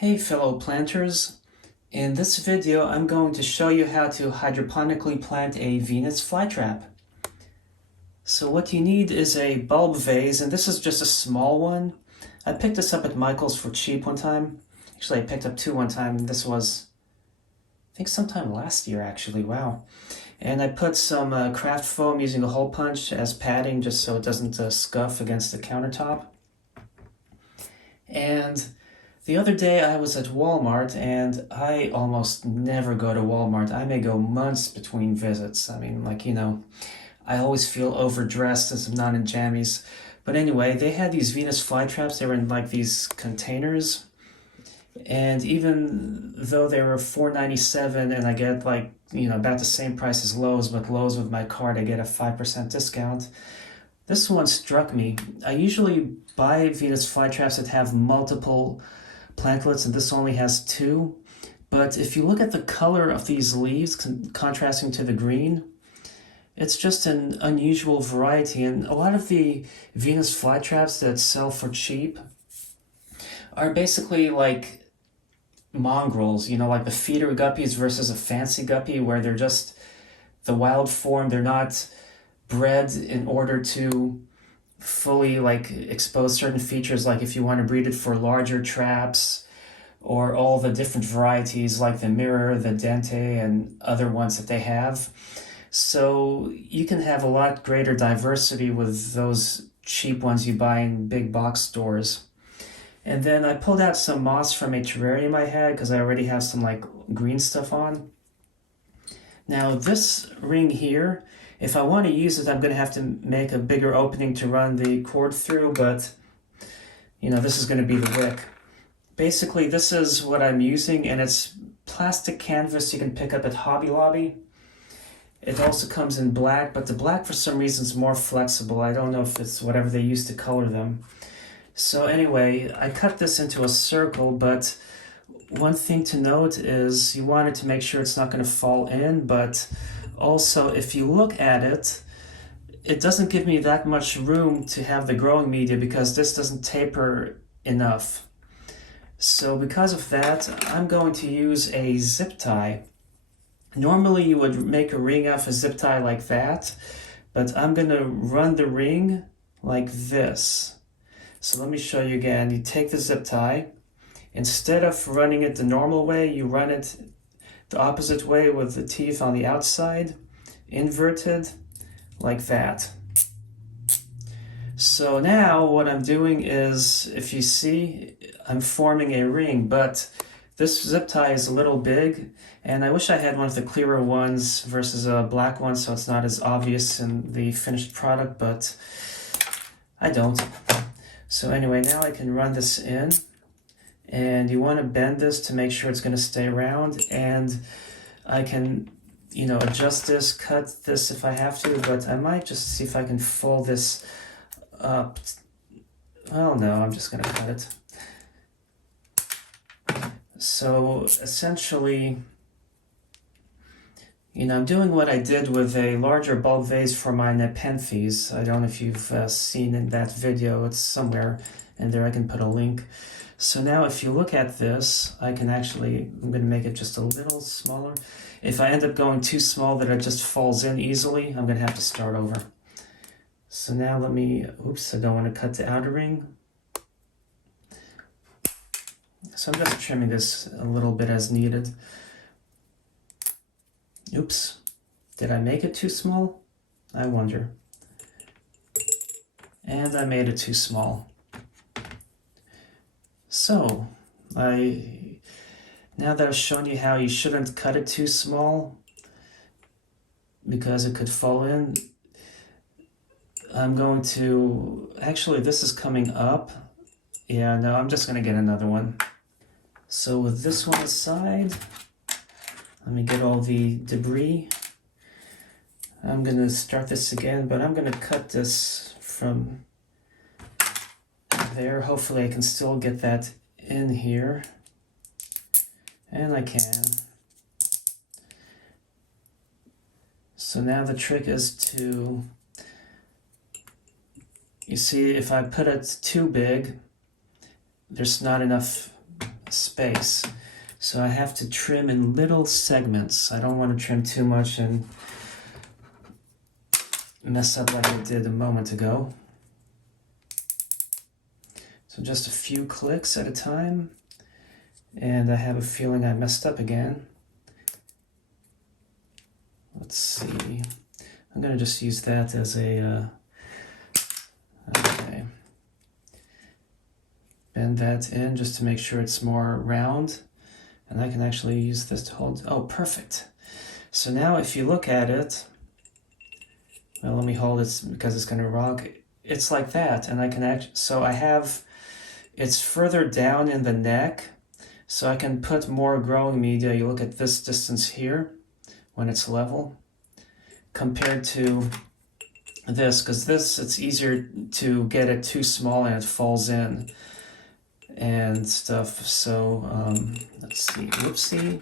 Hey fellow planters, in this video I'm going to show you how to hydroponically plant a Venus flytrap. So what you need is a bulb vase, and this is just a small one. I picked this up at Michael's for cheap one time. Actually I picked up two one time, and this was, I think sometime last year actually, wow. And I put some craft foam using a hole punch as padding just so it doesn't scuff against the countertop. And the other day I was at Walmart, and I almost never go to Walmart. I may go months between visits. I mean, I always feel overdressed as I'm not in jammies. But anyway, they had these Venus flytraps. They were in like these containers. And even though they were $4.97 and I get about the same price as Lowe's, but Lowe's with my card I get a 5% discount. This one struck me. I usually buy Venus flytraps that have multiple plantlets, and this only has two. But if you look at the color of these leaves contrasting to the green, it's just an unusual variety. And a lot of the Venus flytraps that sell for cheap are basically like mongrels, like the feeder guppies versus a fancy guppy, where they're just the wild form. They're not bred in order to fully expose certain features, like if you want to breed it for larger traps, or all the different varieties like the mirror, the dente, and other ones that they have. So you can have a lot greater diversity with those cheap ones you buy in big box stores. And then I pulled out some moss from a terrarium I had because I already have some green stuff on. Now this ring here, if I want to use it, I'm going to have to make a bigger opening to run the cord through, but this is going to be the wick. Basically, this is what I'm using, and it's plastic canvas you can pick up at Hobby Lobby. It also comes in black, but the black for some reason is more flexible. I don't know if it's whatever they use to color them. So anyway, I cut this into a circle, but one thing to note is you want it to make sure it's not going to fall in, but also if you look at it, it doesn't give me that much room to have the growing media because this doesn't taper enough. So because of that, I'm going to use a zip tie. Normally you would make a ring off a zip tie like that, but I'm going to run the ring like this. So let me show you again. You take the zip tie. Instead of running it the normal way, you run it the opposite way with the teeth on the outside, inverted, like that. So now what I'm doing is, if you see, I'm forming a ring, but this zip tie is a little big, and I wish I had one of the clearer ones versus a black one so it's not as obvious in the finished product, but I don't. So anyway, now I can run this in. And you want to bend this to make sure it's going to stay round, and I can, adjust this, cut this if I have to, but I might just see if I can fold this up. Oh no, I'm just going to cut it. So essentially, I'm doing what I did with a larger bulb vase for my Nepenthes. I don't know if you've seen in that video. It's somewhere in there. I can put a link. So now if you look at this, I'm going to make it just a little smaller. If I end up going too small that it just falls in easily, I'm going to have to start over. So now oops, I don't want to cut the outer ring. So I'm just trimming this a little bit as needed. Oops, did I make it too small? I wonder. And I made it too small. So, now that I've shown you how you shouldn't cut it too small because it could fall in, I'm going to, actually this is coming up. Yeah, no, I'm just going to get another one. So with this one aside, let me get all the debris. I'm going to start this again, but I'm going to cut this from there. Hopefully I can still get that in here, and I can. So now the trick is to, you see, if I put it too big, there's not enough space. So I have to trim in little segments. I don't want to trim too much and mess up like I did a moment ago. So just a few clicks at a time. And I have a feeling I messed up again. Let's see. I'm going to just use that as a... okay. Bend that in just to make sure it's more round. And I can actually use this to hold... oh, perfect. So now if you look at it... well, let me hold it because it's going to rock. It's like that. And I can actually... so I have... it's further down in the neck. So I can put more growing media. You look at this distance here when it's level compared to this, because this, it's easier to get it too small and it falls in and stuff. So let's see, whoopsie.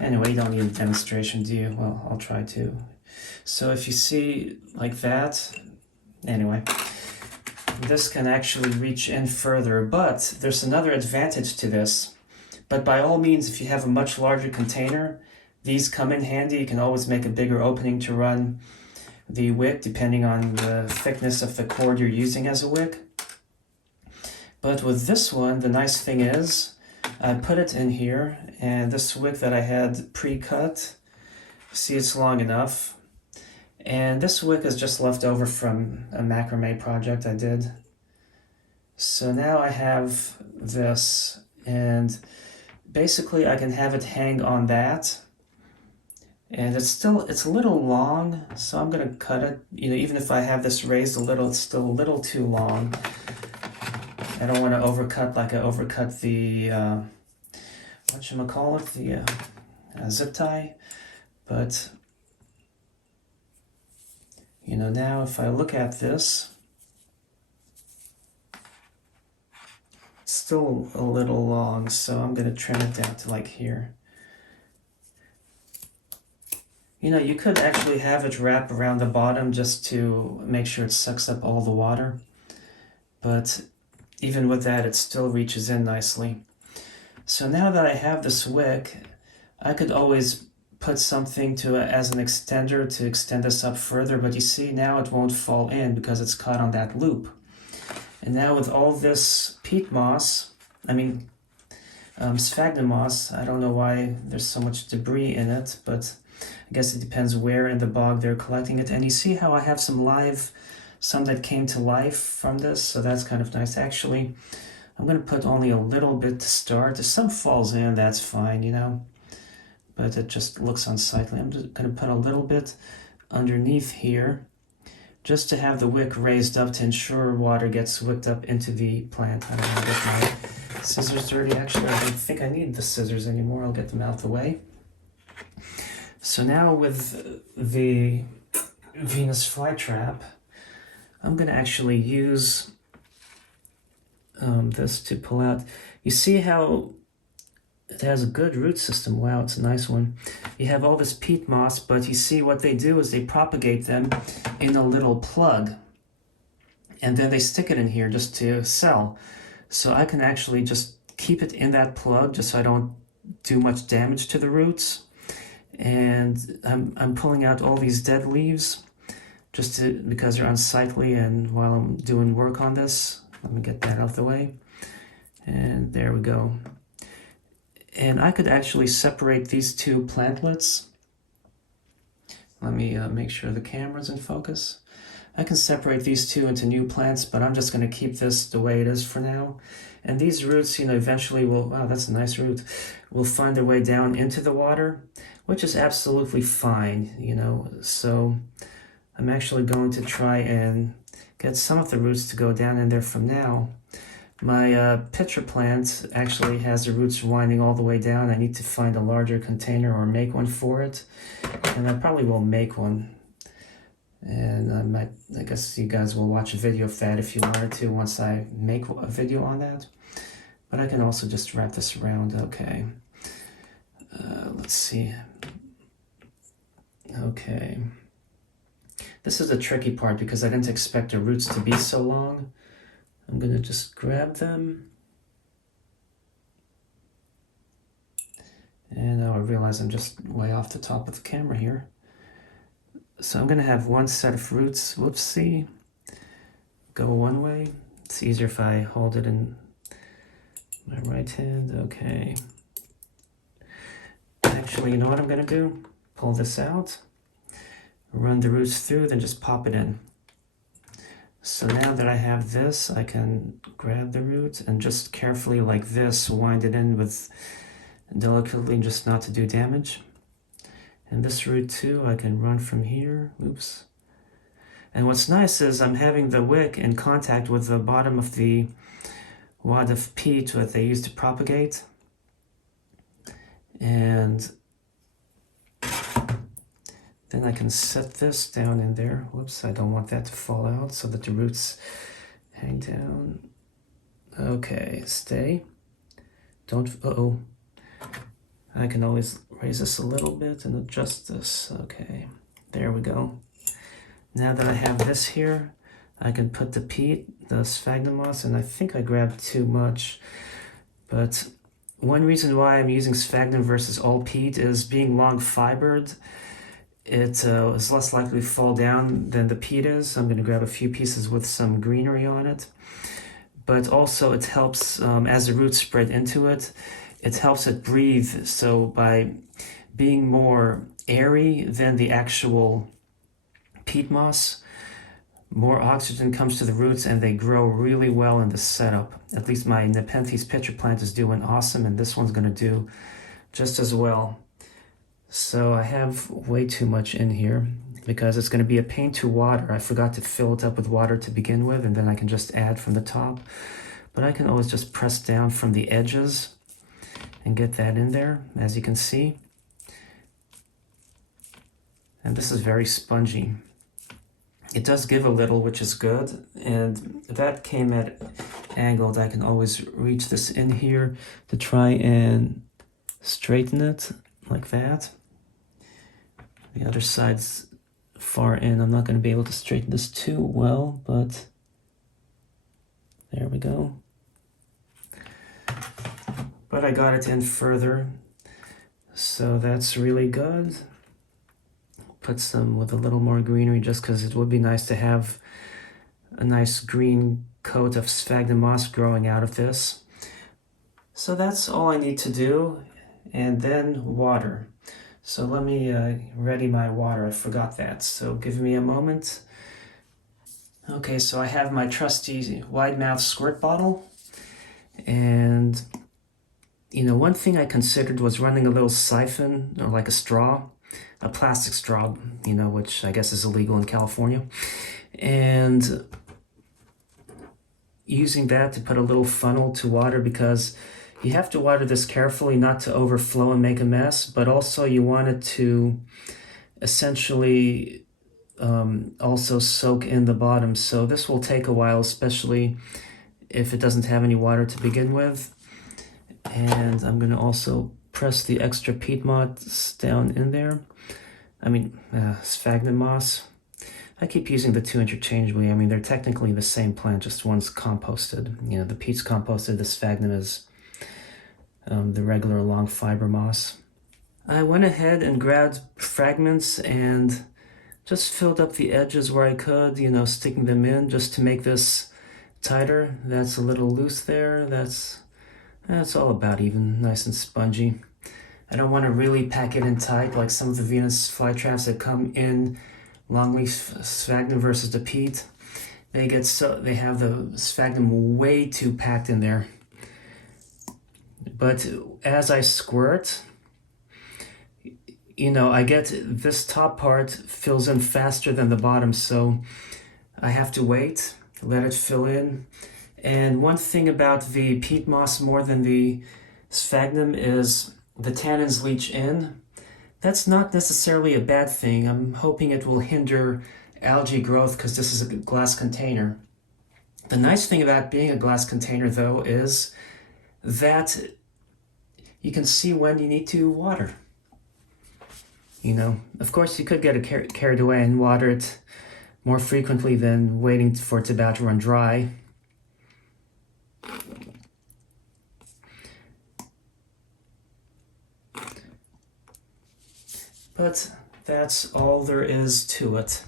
Anyway, you don't need a demonstration, do you? Well, I'll try to. So if you see like that, anyway, this can actually reach in further, but there's another advantage to this. But by all means, if you have a much larger container, these come in handy. You can always make a bigger opening to run the wick, depending on the thickness of the cord you're using as a wick. But with this one, the nice thing is, I put it in here, and this wick that I had pre-cut, see, it's long enough. And this wick is just left over from a macrame project I did. So now I have this, and basically I can have it hang on that. And it's a little long, so I'm gonna cut it. You know, even if I have this raised a little, it's still a little too long. I don't want to overcut like I overcut the, whatchamacallit, the zip tie, but you know, now if I look at this, it's still a little long, so I'm going to trim it down to like here. You know, you could actually have it wrap around the bottom just to make sure it sucks up all the water, but even with that, it still reaches in nicely. So now that I have this wick, I could always put something to as an extender to extend this up further, but you see now it won't fall in because it's caught on that loop. And now with all this peat moss, sphagnum moss, I don't know why there's so much debris in it, but I guess it depends where in the bog they're collecting it. And you see how I have some that came to life from this, so that's kind of nice. Actually, I'm going to put only a little bit to start. If some falls in, that's fine, you know, but it just looks unsightly. I'm just going to put a little bit underneath here, just to have the wick raised up to ensure water gets wicked up into the plant. I don't want to get my scissors dirty. Actually, I don't think I need the scissors anymore. I'll get them out the way. So now with the Venus flytrap, I'm going to actually use this to pull out. You see how it has a good root system. Wow, it's a nice one. You have all this peat moss, but you see what they do is they propagate them in a little plug. And then they stick it in here just to sell. So I can actually just keep it in that plug just so I don't do much damage to the roots. And I'm pulling out all these dead leaves because they're unsightly, and while I'm doing work on this, let me get that out of the way. And there we go. And I could actually separate these two plantlets. Let me make sure the camera's in focus. I can separate these two into new plants, but I'm just going to keep this the way it is for now. And these roots, you know, eventually will, wow, that's a nice root, will find their way down into the water, which is absolutely fine, you know. So I'm actually going to try and get some of the roots to go down in there from now. My pitcher plant actually has the roots winding all the way down. I need to find a larger container or make one for it. And I probably will make one. And I guess you guys will watch a video of that if you wanted to once I make a video on that. But I can also just wrap this around. Okay. Let's see. Okay. This is the tricky part because I didn't expect the roots to be so long. I'm going to just grab them And now I realize I'm just way off the top of the camera here. So I'm gonna have one set of roots, whoopsie, go one way. It's easier if I hold it in my right hand, okay. Actually, you know what I'm gonna do? Pull this out, run the roots through, then just pop it in. So now that I have this, I can grab the root and just carefully like this, wind it in with delicately, just not to do damage. And this root too, I can run from here, oops. And what's nice is I'm having the wick in contact with the bottom of the wad of peat that they use to propagate. And then I can set this down in there. Whoops, I don't want that to fall out so that the roots hang down. Okay, stay. Don't, uh-oh. I can always raise this a little bit and adjust this. Okay, there we go. Now that I have this here, I can put the peat, the sphagnum moss, and I think I grabbed too much. But one reason why I'm using sphagnum versus all peat is being long fibered, it is less likely to fall down than the peat is. I'm going to grab a few pieces with some greenery on it. But also it helps, as the roots spread into it, it helps it breathe. So by being more airy than the actual peat moss, more oxygen comes to the roots and they grow really well in this setup. At least my Nepenthes pitcher plant is doing awesome, and this one's going to do just as well. So I have way too much in here because it's going to be a pain to water. I forgot to fill it up with water to begin with, and then I can just add from the top. But I can always just press down from the edges and get that in there, as you can see. And this is very spongy. It does give a little, which is good, and that came at angled. I can always reach this in here to try and straighten it like that. The other side's far in. I'm not going to be able to straighten this too well, but there we go. But I got it in further, so that's really good. Put some with a little more greenery just because it would be nice to have a nice green coat of sphagnum moss growing out of this. So that's all I need to do, and then water. So let me ready my water. I forgot that, so give me a moment. Okay, so I have my trusty wide mouth squirt bottle, and you know, one thing I considered was running a little siphon, or like a straw, a plastic straw, you know, which I guess is illegal in California, and using that to put a little funnel to water, because you have to water this carefully not to overflow and make a mess, but also you want it to essentially also soak in the bottom. So this will take a while, especially if it doesn't have any water to begin with. And I'm going to also press the extra peat moss down in there. I mean, sphagnum moss. I keep using the two interchangeably. I mean, they're technically the same plant, just one's composted. You know, the peat's composted, the sphagnum is the regular long fiber moss. I went ahead and grabbed fragments and just filled up the edges where I could, you know, sticking them in just to make this tighter. That's a little loose there. That's all about even, nice and spongy. I don't want to really pack it in tight like some of the Venus flytraps that come in longleaf sphagnum versus the peat. They have the sphagnum way too packed in there. But as I squirt, you know, I get this top part fills in faster than the bottom, so I have to wait, let it fill in. And one thing about the peat moss more than the sphagnum is the tannins leach in. That's not necessarily a bad thing. I'm hoping it will hinder algae growth because this is a glass container. The nice thing about being a glass container, though, is that you can see when you need to water. You know, of course, you could get carried away and water it more frequently than waiting for it about to run dry. But that's all there is to it.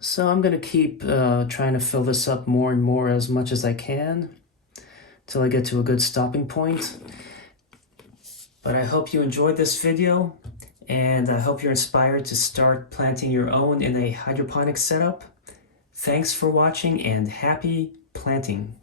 So I'm going to keep trying to fill this up more and more as much as I can till I get to a good stopping point. But I hope you enjoyed this video, and I hope you're inspired to start planting your own in a hydroponic setup. Thanks for watching and happy planting.